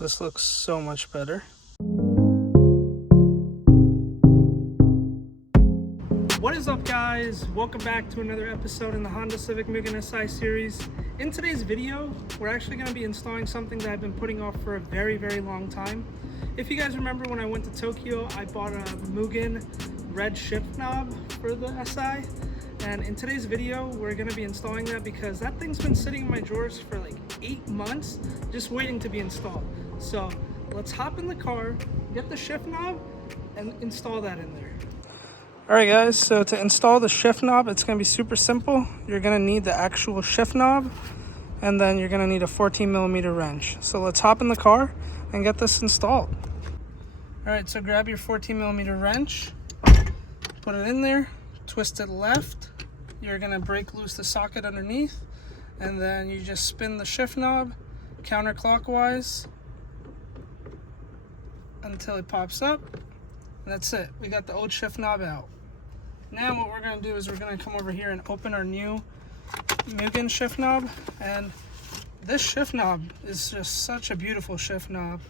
This looks so much better. What is up, guys? Welcome back to another episode in the Honda Civic Mugen SI series. In today's video, we're actually going to be installing something that I've been putting off for a very long time. If you guys remember, when I went to Tokyo, I bought a Mugen red shift knob for the SI. And in today's video, we're going to be installing that because that thing's been sitting in my drawers for like 8 months, just waiting to be installed. So let's hop in the car, get the shift knob, and install that in there. Alright guys, so to install the shift knob, it's going to be super simple. You're going to need the actual shift knob, and then you're going to need a 14mm wrench. So let's hop in the car and get this installed. Alright, so grab your 14mm wrench, put it in there, twist it left. You're going to break loose the socket underneath, and then you just spin the shift knob counterclockwise until it pops up. And that's it. We got the old shift knob out. Now what we're going to do is we're going to come over here and open our new Mugen shift knob. And this shift knob is just such a beautiful shift knob.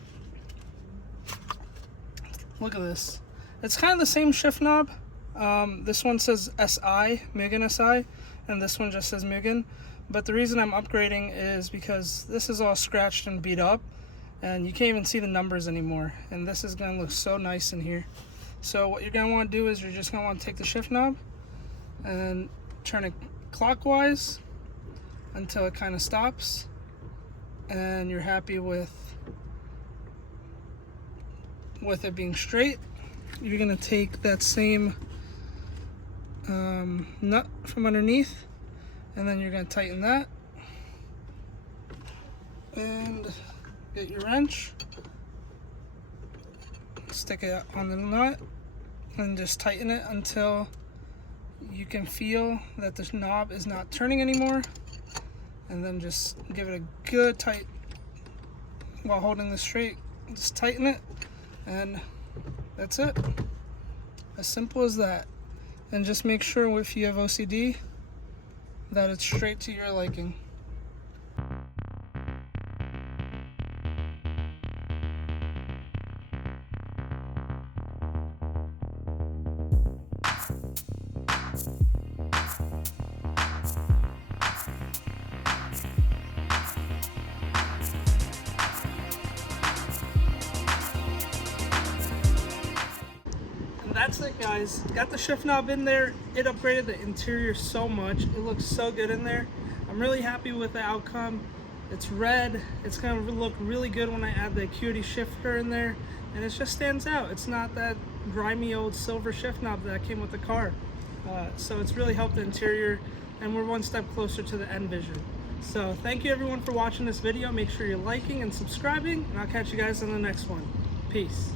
Look at this. It's kind of the same shift knob. This one says SI, Mugen SI, and this one just says Mugen. But the reason I'm upgrading is because this is all scratched and beat up, and you can't even see the numbers anymore. And this is going to look so nice in here. So what you're going to want to do is you're just going to want to take the shift knob and turn it clockwise until it kind of stops, and you're happy with it being straight. You're going to take that same nut from underneath, and then you're going to tighten that and get your wrench, stick it on the nut, and just tighten it until you can feel that the knob is not turning anymore, and then just give it a good tight while holding this straight. Just tighten it, and that's it. As simple as that. And just make sure, if you have OCD, that it's straight to your liking. That's it, guys. Got the shift knob in there. It upgraded the interior so much. It looks so good in there. I'm really happy with the outcome. It's red. It's going to look really good when I add the acuity shifter in there, and it just stands out. It's not that grimy old silver shift knob that came with the car. So it's really helped the interior, and we're one step closer to the end vision. So thank you everyone for watching this video. Make sure you're liking and subscribing, and I'll catch you guys in the next one. Peace.